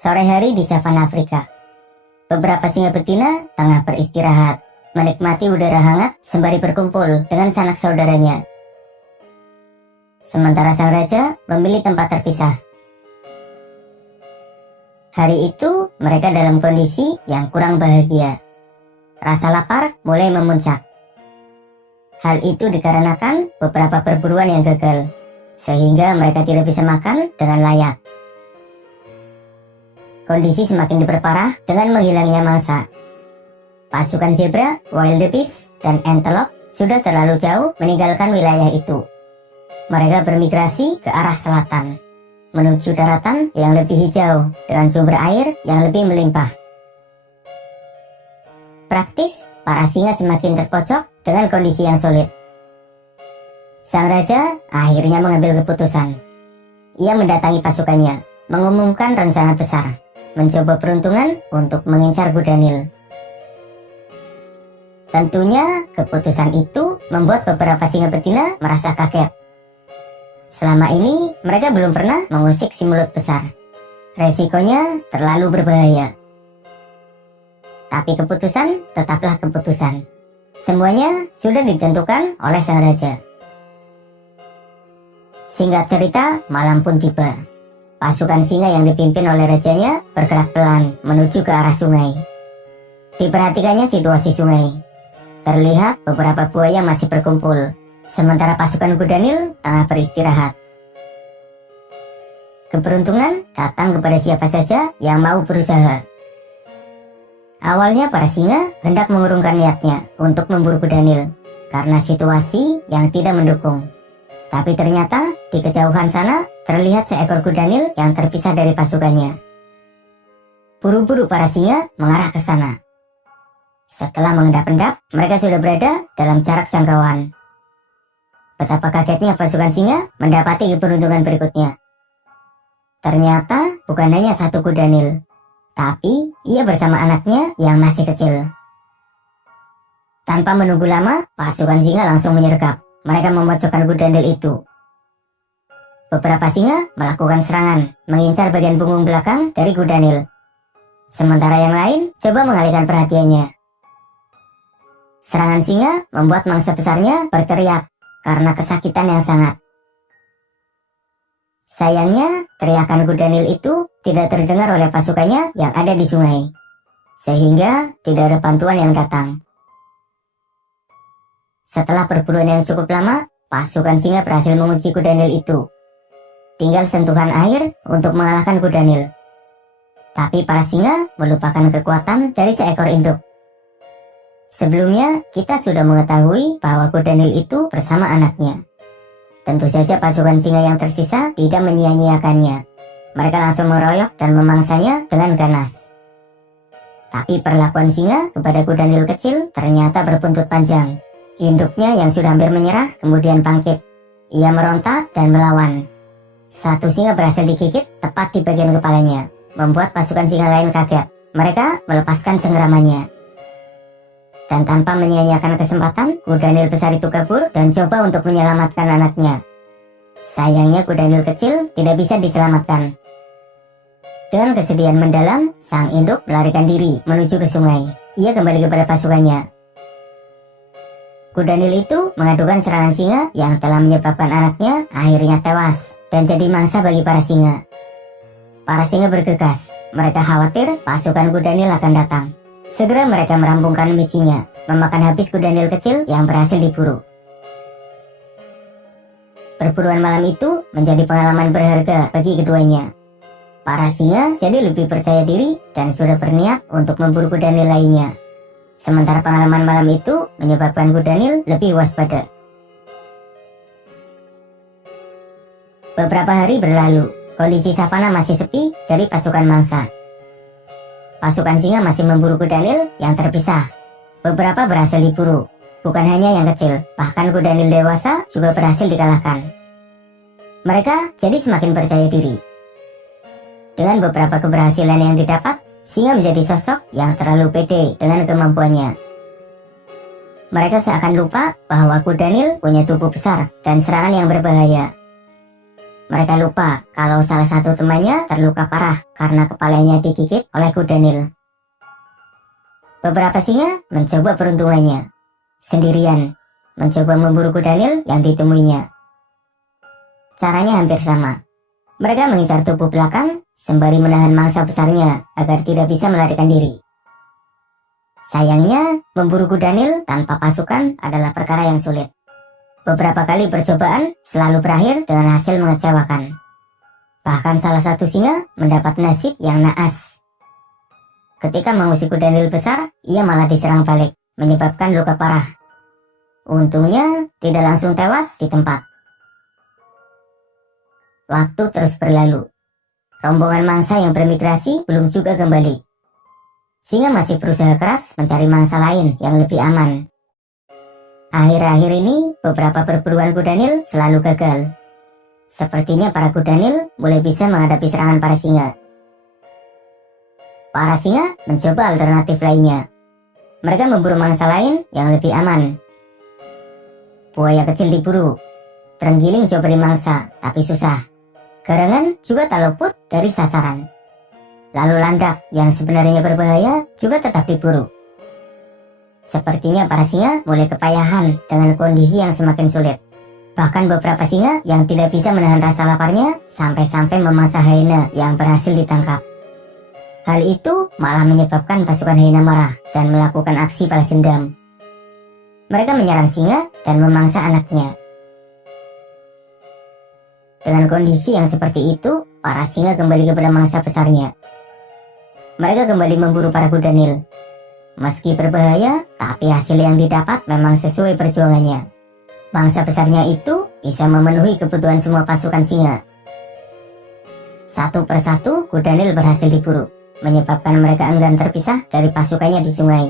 Sore hari di savana Afrika. Beberapa singa betina tengah beristirahat, menikmati udara hangat sembari berkumpul dengan sanak saudaranya. Sementara sang raja memilih tempat terpisah. Hari itu mereka dalam kondisi yang kurang bahagia. Rasa lapar mulai memuncak. Hal itu dikarenakan beberapa perburuan yang gagal, sehingga mereka tidak bisa makan dengan layak. Kondisi semakin diperparah dengan menghilangnya mangsa. Pasukan zebra, wildebeest, dan antelope sudah terlalu jauh meninggalkan wilayah itu. Mereka bermigrasi ke arah selatan, menuju daratan yang lebih hijau dengan sumber air yang lebih melimpah. Praktis, para singa semakin terpojok dengan kondisi yang sulit. Sang raja akhirnya mengambil keputusan. Ia mendatangi pasukannya, mengumumkan rencana besar, mencoba peruntungan untuk mengincar kuda Nil. Tentunya keputusan itu membuat beberapa singa betina merasa kaget. Selama ini mereka belum pernah mengusik si mulut besar. Resikonya terlalu berbahaya. Tapi keputusan tetaplah keputusan. Semuanya sudah ditentukan oleh sang raja. Singkat cerita, malam pun tiba. Pasukan singa yang dipimpin oleh rajanya bergerak pelan menuju ke arah sungai. Diperhatikannya situasi sungai. Terlihat beberapa buaya masih berkumpul, sementara pasukan kuda Nil tengah beristirahat. Keberuntungan datang kepada siapa saja yang mau berusaha. Awalnya para singa hendak mengurungkan niatnya untuk memburu kuda Nil karena situasi yang tidak mendukung. Tapi ternyata di kejauhan sana terlihat seekor kuda Nil yang terpisah dari pasukannya. Buru-buru para singa mengarah ke sana. Setelah mengendap-endap, mereka sudah berada dalam jarak jangkauan. Betapa kagetnya pasukan singa mendapati keberuntungan berikutnya. Ternyata bukan hanya satu kuda Nil, tapi ia bersama anaknya yang masih kecil. Tanpa menunggu lama, pasukan singa langsung menyergap. Mereka memojokkan kuda Nil itu. Beberapa singa melakukan serangan, mengincar bagian punggung belakang dari kuda Nil. Sementara yang lain coba mengalihkan perhatiannya. Serangan singa membuat mangsa besarnya berteriak karena kesakitan yang sangat. Sayangnya, teriakan kuda Nil itu tidak terdengar oleh pasukannya yang ada di sungai, sehingga tidak ada bantuan yang datang. Setelah perburuan yang cukup lama, pasukan singa berhasil mengunci kuda Nil itu. Tinggal sentuhan air untuk mengalahkan kuda Nil. Tapi para singa melupakan kekuatan dari seekor induk. Sebelumnya, kita sudah mengetahui bahwa kuda Nil itu bersama anaknya. Tentu saja pasukan singa yang tersisa tidak menyia-nyiakannya. Mereka langsung mengeroyok dan memangsanya dengan ganas. Tapi perlakuan singa kepada kuda Nil kecil ternyata berbuntut panjang. Induknya yang sudah hampir menyerah kemudian bangkit. Ia meronta dan melawan. Satu singa berhasil digigit tepat di bagian kepalanya, membuat pasukan singa lain kaget. Mereka melepaskan cengkeramannya. Dan tanpa menyia-nyiakan kesempatan, kuda Nil besar itu kabur dan coba untuk menyelamatkan anaknya. Sayangnya kuda Nil kecil tidak bisa diselamatkan. Dengan kesedihan mendalam, sang induk melarikan diri menuju ke sungai. Ia kembali kepada pasukannya. Kuda Nil itu mengadukan serangan singa yang telah menyebabkan anaknya akhirnya tewas dan jadi mangsa bagi para singa. Para singa bergegas. Mereka khawatir pasukan kuda Nil akan datang. Segera mereka merampungkan misinya, memakan habis kuda Nil kecil yang berhasil diburu. Perburuan malam itu menjadi pengalaman berharga bagi keduanya. Para singa jadi lebih percaya diri dan sudah berniat untuk memburu kuda Nil lainnya. Sementara pengalaman malam itu menyebabkan kuda Nil lebih waspada. Beberapa hari berlalu, kondisi savana masih sepi dari pasukan mangsa. Pasukan singa masih memburu kuda Nil yang terpisah. Beberapa berhasil diburu, bukan hanya yang kecil, bahkan kuda Nil dewasa juga berhasil dikalahkan. Mereka jadi semakin percaya diri. Dengan beberapa keberhasilan yang didapat, singa menjadi sosok yang terlalu pede dengan kemampuannya. Mereka seakan lupa bahwa kuda Nil punya tubuh besar dan serangan yang berbahaya. Mereka lupa kalau salah satu temannya terluka parah karena kepalanya digigit oleh kuda Nil. Beberapa singa mencoba peruntungannya sendirian, mencoba memburu kuda Nil yang ditemuinya. Caranya hampir sama. Mereka mengincar tubuh belakang sembari menahan mangsa besarnya agar tidak bisa melarikan diri. Sayangnya, memburu kuda Nil tanpa pasukan adalah perkara yang sulit. Beberapa kali percobaan selalu berakhir dengan hasil mengecewakan. Bahkan salah satu singa mendapat nasib yang naas. Ketika mengusik kuda Nil besar, ia malah diserang balik, menyebabkan luka parah. Untungnya, tidak langsung tewas di tempat. Waktu terus berlalu. Rombongan mangsa yang bermigrasi belum juga kembali. Singa masih berusaha keras mencari mangsa lain yang lebih aman. Akhir-akhir ini, beberapa perburuan kuda Nil selalu gagal. Sepertinya para kuda Nil mulai bisa menghadapi serangan para singa. Para singa mencoba alternatif lainnya. Mereka memburu mangsa lain yang lebih aman. Buaya kecil diburu. Terenggiling coba dimangsa, tapi susah. Garangan juga tak luput dari sasaran. Lalu landak yang sebenarnya berbahaya juga tetap diburu. Sepertinya para singa mulai kepayahan dengan kondisi yang semakin sulit. Bahkan beberapa singa yang tidak bisa menahan rasa laparnya sampai-sampai memangsa hyena yang berhasil ditangkap. Hal itu malah menyebabkan pasukan hyena marah dan melakukan aksi balas dendam. Mereka menyerang singa dan memangsa anaknya. Dengan kondisi yang seperti itu, para singa kembali kepada mangsa besarnya. Mereka kembali memburu para kuda Nil. Meski berbahaya, tapi hasil yang didapat memang sesuai perjuangannya. Mangsa besarnya itu bisa memenuhi kebutuhan semua pasukan singa. Satu persatu kuda Nil berhasil diburu, menyebabkan mereka enggan terpisah dari pasukannya di sungai.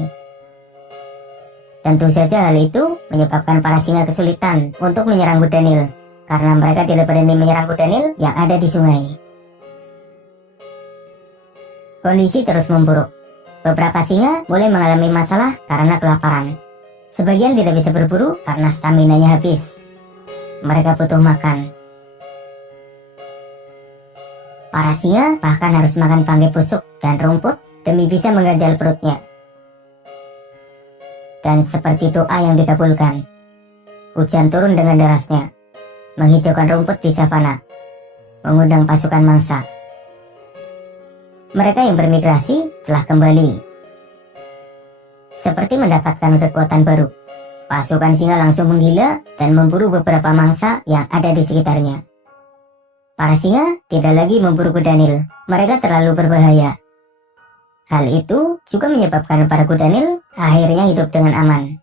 Tentu saja hal itu menyebabkan para singa kesulitan untuk menyerang kuda Nil, karena mereka tidak berani menyerang kuda Nil yang ada di sungai. Kondisi terus memburuk. Beberapa singa mulai mengalami masalah karena kelaparan. Sebagian tidak bisa berburu karena stamina-nya habis. Mereka butuh makan. Para singa bahkan harus makan bangkai busuk dan rumput demi bisa mengganjal perutnya. Dan seperti doa yang dikabulkan, hujan turun dengan derasnya, menghijaukan rumput di savana, mengundang pasukan mangsa. Mereka yang bermigrasi telah kembali. Seperti mendapatkan kekuatan baru, pasukan singa langsung menggila dan memburu beberapa mangsa yang ada di sekitarnya. Para singa tidak lagi memburu kuda Nil, mereka terlalu berbahaya. Hal itu juga menyebabkan para kuda Nil akhirnya hidup dengan aman.